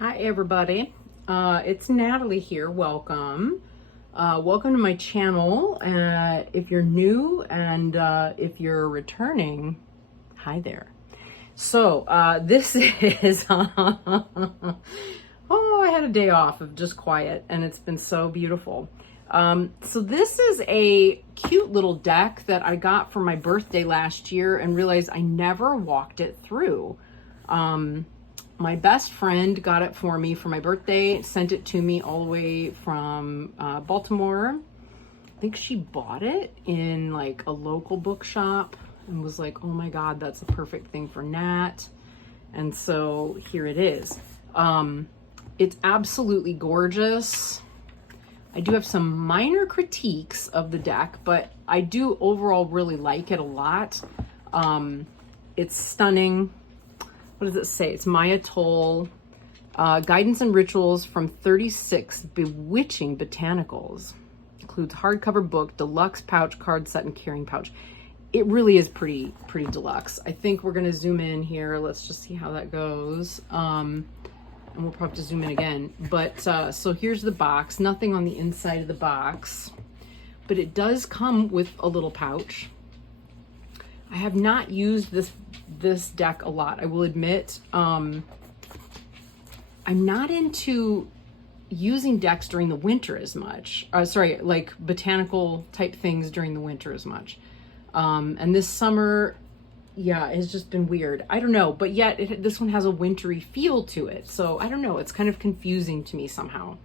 Hi everybody, it's Natalie here. Welcome. Welcome to my channel. If you're new and if you're returning, hi there. So this is, oh, I had a day off of just quiet and it's been so beautiful. So this is a cute little deck that I got for my birthday last year and realized I never walked it through. My best friend got it for me for my birthday, sent it to me all the way from Baltimore. I think she bought it in like a local bookshop and was like, oh my God, that's a perfect thing for Nat. And so here it is. It's absolutely gorgeous. I do have some minor critiques of the deck, but I do overall really like it a lot. It's stunning. What does it say? It's Maya Toll, Guidance and Rituals from 36 Bewitching Botanicals. Includes hardcover book, deluxe pouch, card set, and carrying pouch. It really is pretty deluxe. I think we're gonna zoom in here. Let's just see how that goes. And we'll probably have to zoom in again. But so here's the box. Nothing on the inside of the box, but it does come with a little pouch. I have not used this deck a lot, I will admit. I'm not into using decks during the winter as much. Sorry, like botanical type things during the winter as much. And this summer, yeah, it's just been weird. I don't know, but yet this one has a wintry feel to it. So I don't know, it's kind of confusing to me somehow.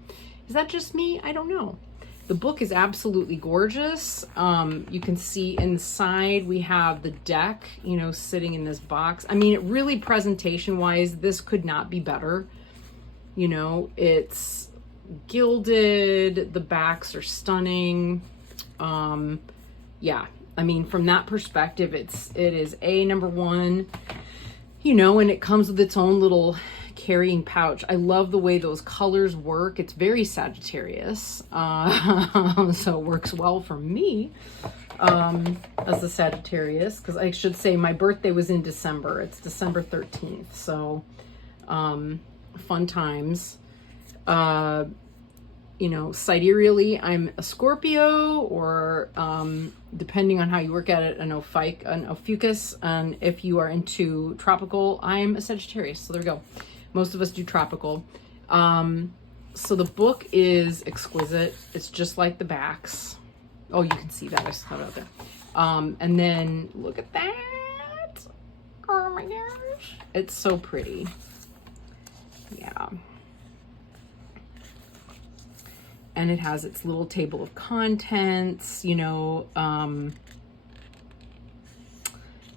Is that just me? I don't know. The book is absolutely gorgeous. You can see inside we have the deck, you know, sitting in this box. I mean, it really presentation-wise, this could not be better. You know, it's gilded, the backs are stunning. Yeah, I mean, from that perspective, it is number one, you know, and it comes with its own little carrying pouch. I love the way those colors work. It's very Sagittarius, so it works well for me as a Sagittarius, because I should say my birthday was in December. It's December 13th, so fun times. You know, sidereally, I'm a Scorpio, or depending on how you work at it, an Ophiuchus, and if you are into tropical, I'm a Sagittarius. So there we go. Most of us do tropical. So the book is exquisite. It's just like the backs. Oh, you can see that. I saw it out there. And then look at that. Oh my gosh. It's so pretty. Yeah. And it has its little table of contents, you know.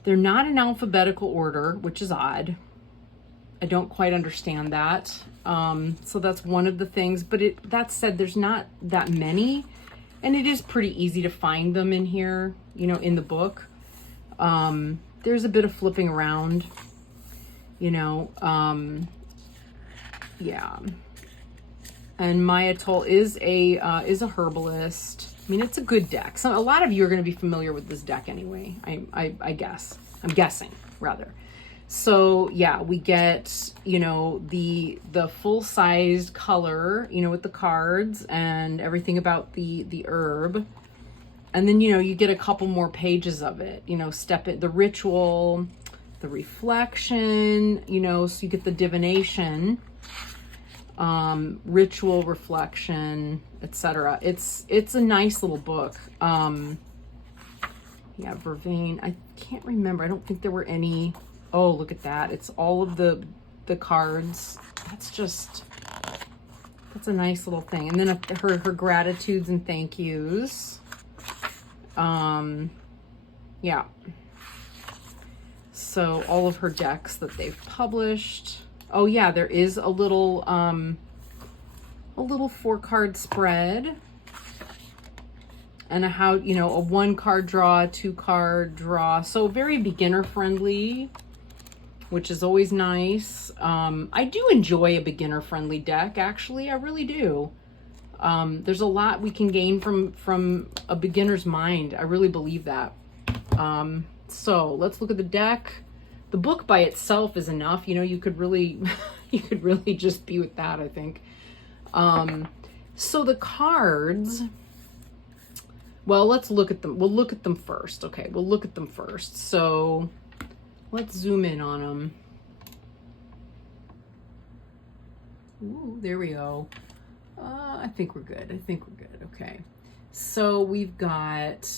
They're not in alphabetical order, which is odd. I don't quite understand that. So that's one of the things, but that said, there's not that many, and it is pretty easy to find them in here, you know, in the book. There's a bit of flipping around, you know, yeah. And Maya Toll is a herbalist. I mean, it's a good deck. So a lot of you are going to be familiar with this deck anyway, I guess. I'm guessing, rather. So yeah, we get, you know, the full-sized color, you know, with the cards and everything about the herb. And then, you know, you get a couple more pages of it, you know, the ritual, the reflection, you know, so you get the divination, ritual, reflection, etc. It's a nice little book. Yeah, Vervain, I can't remember. I don't think there were any. Oh, look at that. It's all of the cards. That's a nice little thing. And then her gratitudes and thank yous. Yeah. So all of her decks that they've published. Oh yeah, there is a little 4-card spread. And a 1-card draw, 2-card draw. So very beginner friendly, which is always nice. I do enjoy a beginner friendly deck, actually. I really do. There's a lot we can gain from a beginner's mind. I really believe that. So let's look at the deck. The book by itself is enough. You know, you could really You could really just be with that, I think. So the cards, well, let's look at them. We'll look at them first. Okay, we'll look at them first. So let's zoom in on them. Ooh, there we go. I think we're good. I think we're good. Okay. So we've got,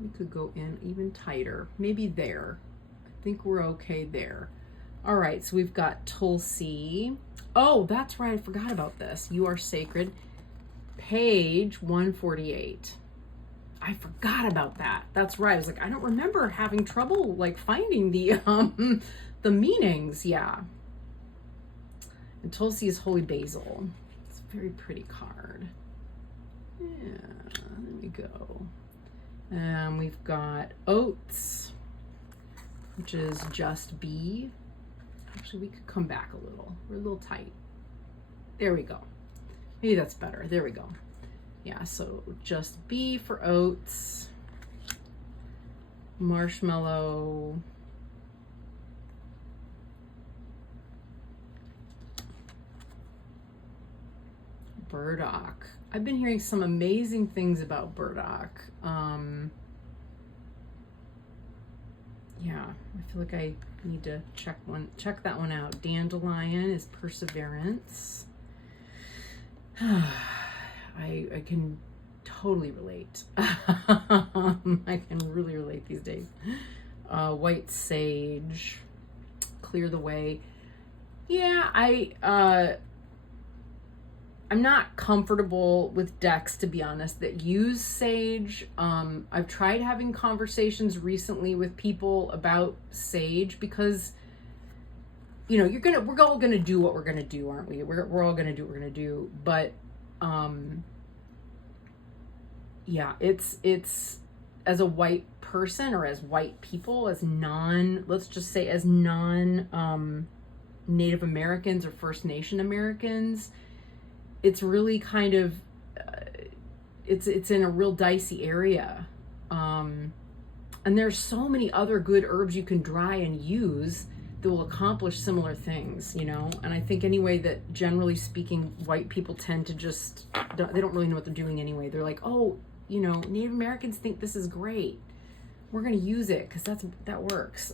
we could go in even tighter, maybe there. I think we're okay there. All right, so we've got Tulsi. Oh, that's right, I forgot about this. You Are Sacred, page 148. I forgot about that. That's right. I was like, I don't remember having trouble like finding the meanings. Yeah. And Tulsi is Holy Basil. It's a very pretty card. Yeah, there we go. And we've got Oats, which is Just Be. Actually, we could come back a little. We're a little tight. There we go. Maybe that's better. There we go. Yeah, so Just Be for Oats. Marshmallow. Burdock. I've been hearing some amazing things about burdock. Yeah, I feel like I need to check that one out. Dandelion is Perseverance. I can totally relate. I can really relate these days. White Sage, Clear the Way. Yeah, I'm not comfortable with decks, to be honest, that use sage. I've tried having conversations recently with people about sage because, you know, we're all gonna do what we're gonna do, aren't we? We're all gonna do what we're gonna do. But yeah, it's as a white person or as white people, as let's just say as non Native Americans or First Nation Americans, it's really kind of, it's in a real dicey area. And there's so many other good herbs you can dry and use that will accomplish similar things, you know? And I think anyway that generally speaking, white people tend to just, they don't really know what they're doing anyway. They're like, oh, you know, Native Americans think this is great. We're gonna use it because that works.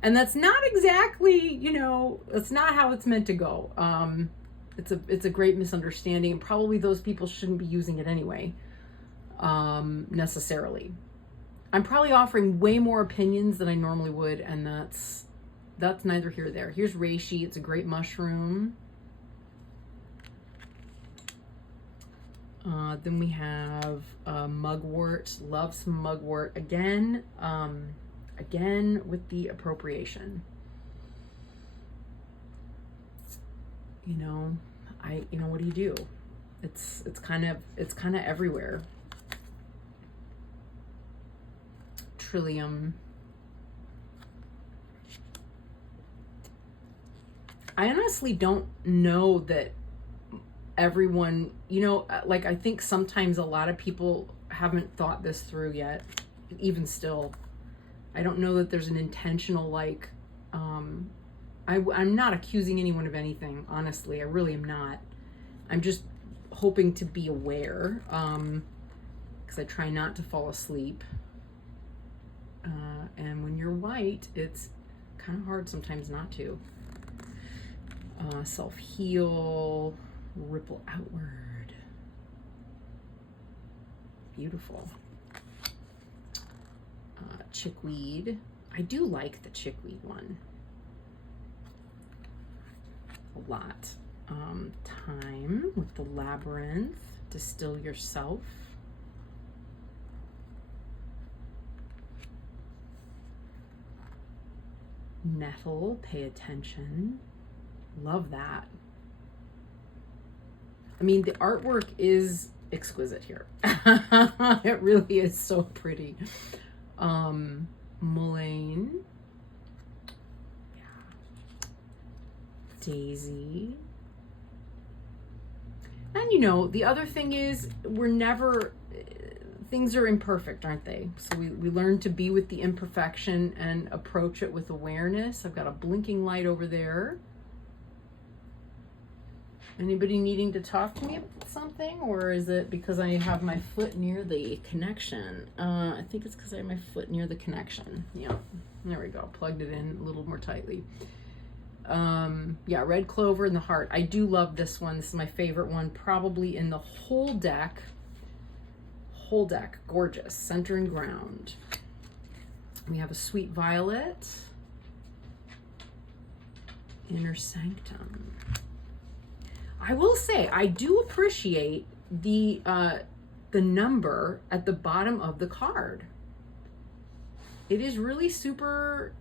And that's not exactly, you know, that's not how it's meant to go. It's a great misunderstanding, and probably those people shouldn't be using it anyway, necessarily. I'm probably offering way more opinions than I normally would, and that's neither here nor there. Here's reishi. It's a great mushroom. Then we have mugwort. Love some mugwort. Again with the appropriation. You know, what do you do? It's kind of everywhere. Trillium. I honestly don't know that everyone, you know, like I think sometimes a lot of people haven't thought this through yet, even still. I don't know that there's an intentional, like, I'm not accusing anyone of anything, honestly. I really am not. I'm just hoping to be aware, because I try not to fall asleep. And when you're white, it's kind of hard sometimes not to. Self-heal, ripple outward. Beautiful. Chickweed. I do like the chickweed one a lot. Thyme with the labyrinth. Distill yourself. Nettle, pay attention. Love that. I mean, the artwork is exquisite here. It really is so pretty. Mullein. Yeah. Daisy. And you know, the other thing is, we're never, things are imperfect, aren't they? So we learn to be with the imperfection and approach it with awareness. I've got a blinking light over there. Anybody needing to talk to me about something, or is it because I have my foot near the connection? I think it's because I have my foot near the connection. Yeah, there we go. Plugged it in a little more tightly. Yeah, red clover in the heart. I do love this one. This is my favorite one, probably in the whole deck. Whole deck, gorgeous. Center and ground. We have a sweet violet. Inner sanctum. I will say, I do appreciate the number at the bottom of the card. It is really super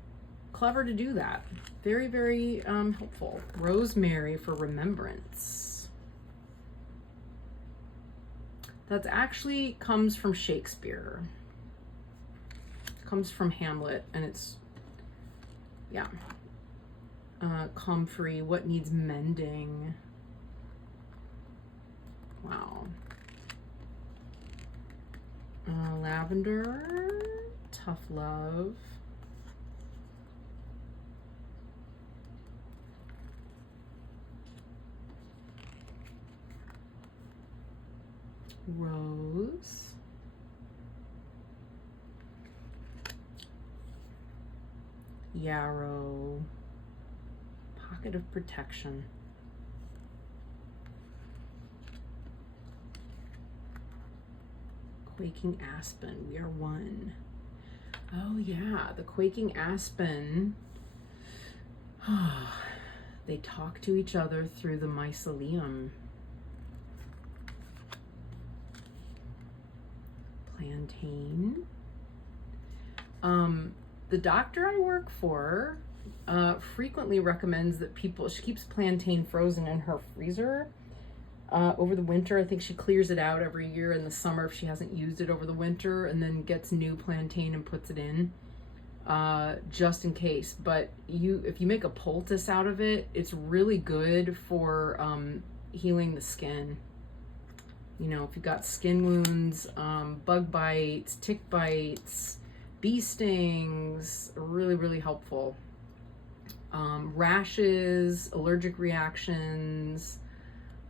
clever to do that. Very, very helpful. Rosemary for remembrance. That actually comes from Shakespeare. Comes from Hamlet, and it's, yeah. Comfrey, what needs mending? Wow. Lavender, tough love. Rose. Yarrow. Pocket of protection. Quaking aspen, we are one. Oh yeah, the quaking aspen. They talk to each other through the mycelium. Plantain. The doctor I work for frequently recommends that people, she keeps plantain frozen in her freezer over the winter. I think she clears it out every year in the summer if she hasn't used it over the winter, and then gets new plantain and puts it in just in case. But if you make a poultice out of it, it's really good for healing the skin. You know, if you've got skin wounds, bug bites, tick bites, bee stings, really, really helpful. Rashes, allergic reactions.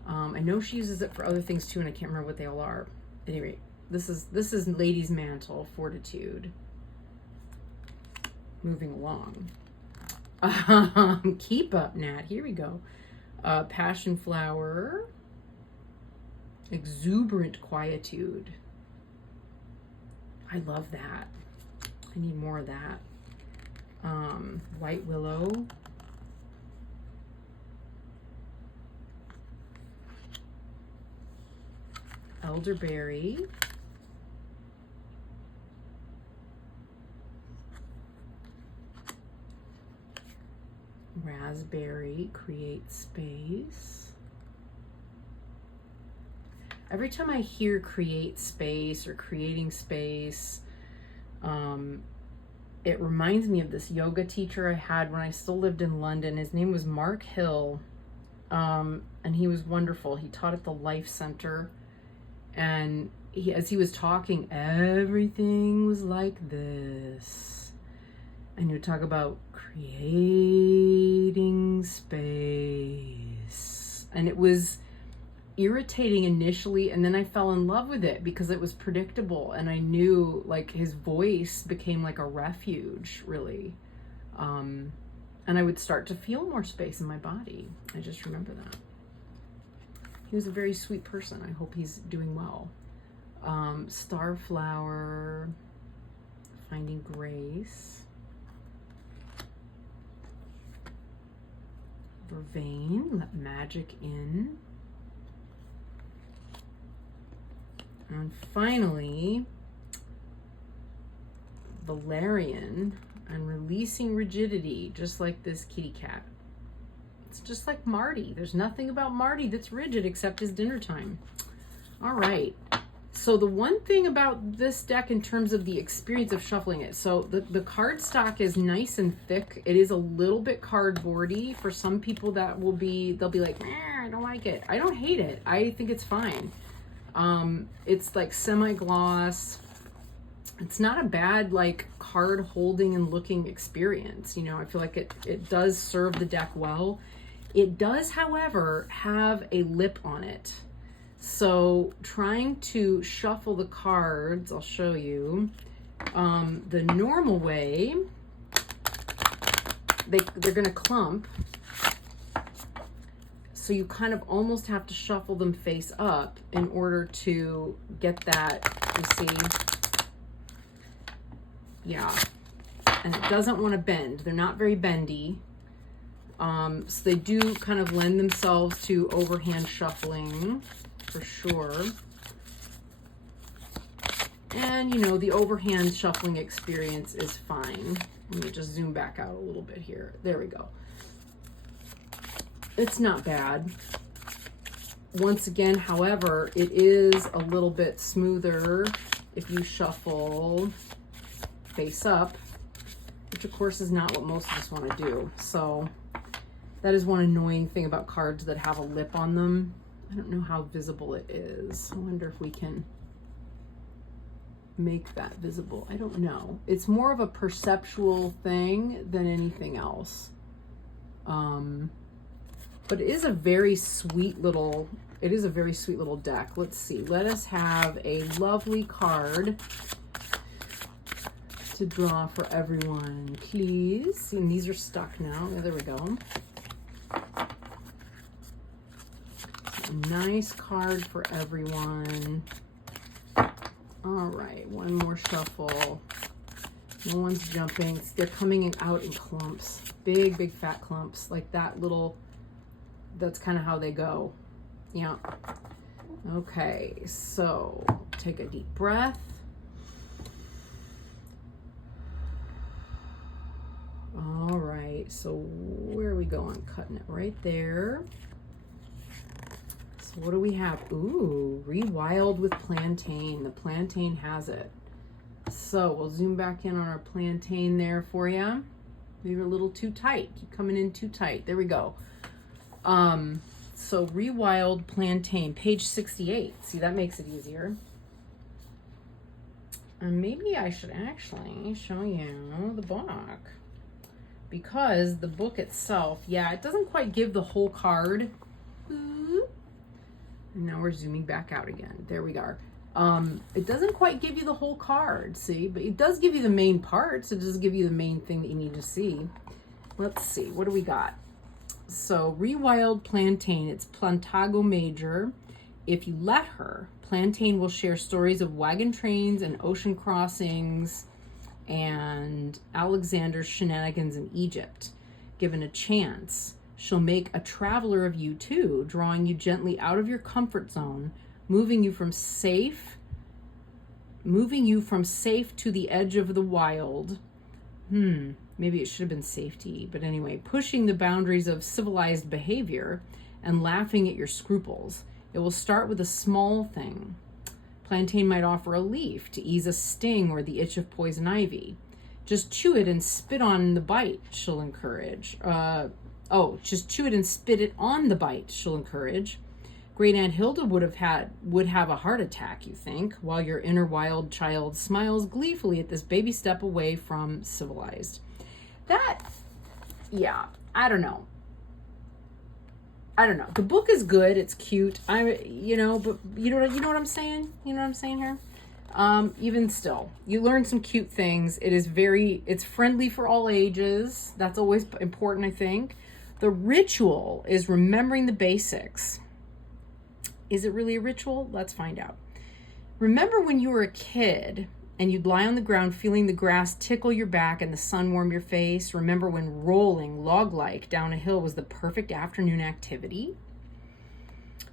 I know she uses it for other things too, and I can't remember what they all are. At any rate, this is Lady's Mantle, Fortitude. Moving along. Keep up, Nat. Here we go. Passion Flower. Exuberant Quietude. I love that. I need more of that. White Willow. Elderberry. Raspberry, create space. Every time I hear create space or creating space, it reminds me of this yoga teacher I had when I still lived in London. His name was Mark Hill, and he was wonderful. He taught at the Life Center, and as he was talking, everything was like this. And he would talk about creating space. And it was irritating initially, and then I fell in love with it because it was predictable, and I knew, like, his voice became like a refuge, really. And I would start to feel more space in my body. I just remember that. He was a very sweet person. I hope he's doing well. Starflower, Finding Grace. Vervain, Let Magic In. And finally, Valerian, and Releasing Rigidity, just like this kitty cat. It's just like Marty. There's nothing about Marty that's rigid except his dinner time. All right. So the one thing about this deck in terms of the experience of shuffling it, so the card stock is nice and thick. It is a little bit cardboardy. For some people they'll be like, I don't like it. I don't hate it. I think it's fine. It's like semi-gloss. It's not a bad like card holding and looking experience. You know, I feel like it does serve the deck well. It does, however, have a lip on it. So trying to shuffle the cards, I'll show you. The normal way, they're going to clump. So you kind of almost have to shuffle them face up in order to get that, you see? Yeah, and it doesn't want to bend. They're not very bendy. So they do kind of lend themselves to overhand shuffling for sure. And you know, the overhand shuffling experience is fine. Let me just zoom back out a little bit here. There we go. It's not bad. Once again, however, it is a little bit smoother if you shuffle face up, which of course is not what most of us want to do. So that is one annoying thing about cards that have a lip on them. I don't know how visible it is. I wonder if we can make that visible. I don't know. It's more of a perceptual thing than anything else. But it is a very sweet little, deck. Let's see. Let us have a lovely card to draw for everyone, please. And these are stuck now. There we go. So a nice card for everyone. All right, one more shuffle. No one's jumping. They're coming out in clumps. Big, big fat clumps. Like that little, that's kind of how they go. Yeah. Okay, so take a deep breath. All right, so where are we going? Cutting it right there. So what do we have? Ooh, Rewild with Plantain. The Plantain has it. So we'll zoom back in on our Plantain there for you. Maybe a little too tight. Keep coming in too tight. There we go. So Rewild Plantain, page 68. See, that makes it easier. And maybe I should actually show you the book. Because the book itself, yeah, it doesn't quite give the whole card. And now we're zooming back out again. There we are. It doesn't quite give you the whole card, see? But it does give you the main parts. It does give you the main thing that you need to see. Let's see. What do we got? So, Rewild Plantain. It's Plantago Major. If you let her, Plantain will share stories of wagon trains and ocean crossings and Alexander's shenanigans in Egypt. Given a chance, she'll make a traveler of you too, drawing you gently out of your comfort zone, moving you from safe to the edge of the wild. Maybe it should have been safety, but anyway, pushing the boundaries of civilized behavior and laughing at your scruples. It will start with a small thing. Plantain might offer a leaf to ease a sting or the itch of poison ivy. Just chew it and spit on the bite, she'll encourage. Just chew it and spit it on the bite, she'll encourage. Great Aunt Hilda would have a heart attack, you think, while your inner wild child smiles gleefully at this baby step away from civilized. That, yeah, I don't know. The book is good. It's cute. But you know what I'm saying? You know what I'm saying here? Even still, you learn some cute things. It's friendly for all ages. That's always important, I think. The ritual is remembering the basics. Is it really a ritual? Let's find out. Remember when you were a kid and you'd lie on the ground feeling the grass tickle your back and the sun warm your face? Remember when rolling log-like down a hill was the perfect afternoon activity?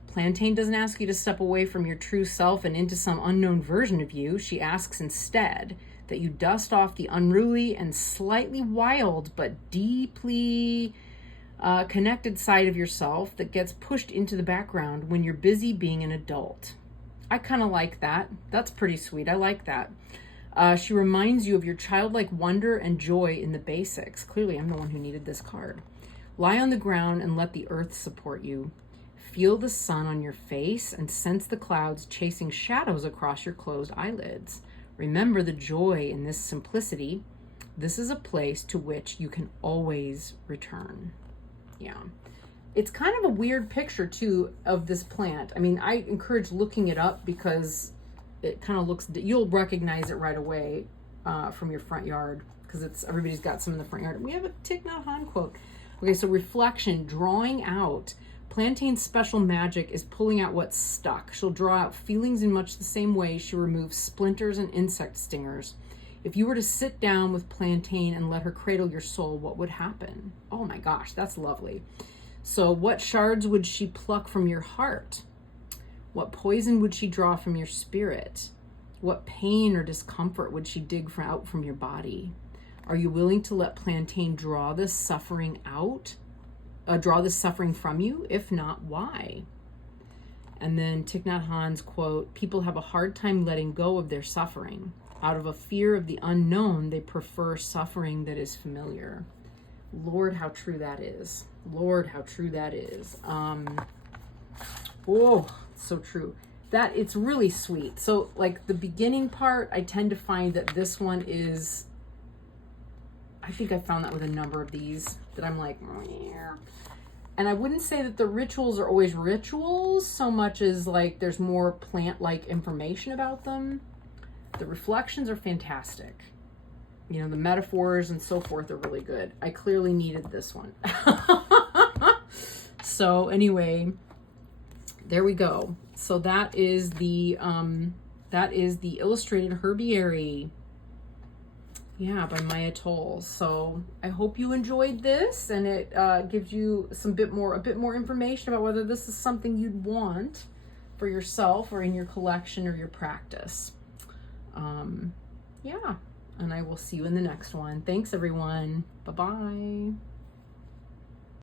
Plantain doesn't ask you to step away from your true self and into some unknown version of you. She asks instead that you dust off the unruly and slightly wild but deeply connected side of yourself that gets pushed into the background when you're busy being an adult. I kind of like that. That's pretty sweet. I like that. She reminds you of your childlike wonder and joy in the basics. Clearly, I'm the one who needed this card. Lie on the ground and let the earth support you. Feel the sun on your face and sense the clouds chasing shadows across your closed eyelids. Remember the joy in this simplicity. This is a place to which you can always return. Yeah. It's kind of a weird picture too of this plant. I mean, I encourage looking it up because it kind of looks, you'll recognize it right away from your front yard, because everybody's got some in the front yard. We have a Thich Nhat Hanh quote. Okay, so reflection, drawing out. Plantain's special magic is pulling out what's stuck. She'll draw out feelings in much the same way she removes splinters and insect stingers. If you were to sit down with Plantain and let her cradle your soul, what would happen? Oh my gosh, that's lovely. So what shards would she pluck from your heart? What poison would she draw from your spirit? What pain or discomfort would she dig out from your body? Are you willing to let Plantain draw this suffering out? Draw this suffering from you? If not, why? And then Thich Nhat Hanh's quote, people have a hard time letting go of their suffering. Out of a fear of the unknown, they prefer suffering that is familiar. Lord, how true that is. Lord, how true that is. Oh, so true. That it's really sweet. So like the beginning part, I tend to find that this one is, I think I found that with a number of these that I'm like, yeah. And I wouldn't say that the rituals are always rituals so much as like there's more plant-like information about them. The reflections are fantastic. You know, the metaphors and so forth are really good. I clearly needed this one. So anyway, there we go. So that is the Illustrated Herbiary. Yeah, by Maya Toll. So I hope you enjoyed this, and it gives you a bit more information about whether this is something you'd want for yourself or in your collection or your practice. Yeah, and I will see you in the next one. Thanks, everyone. Bye-bye.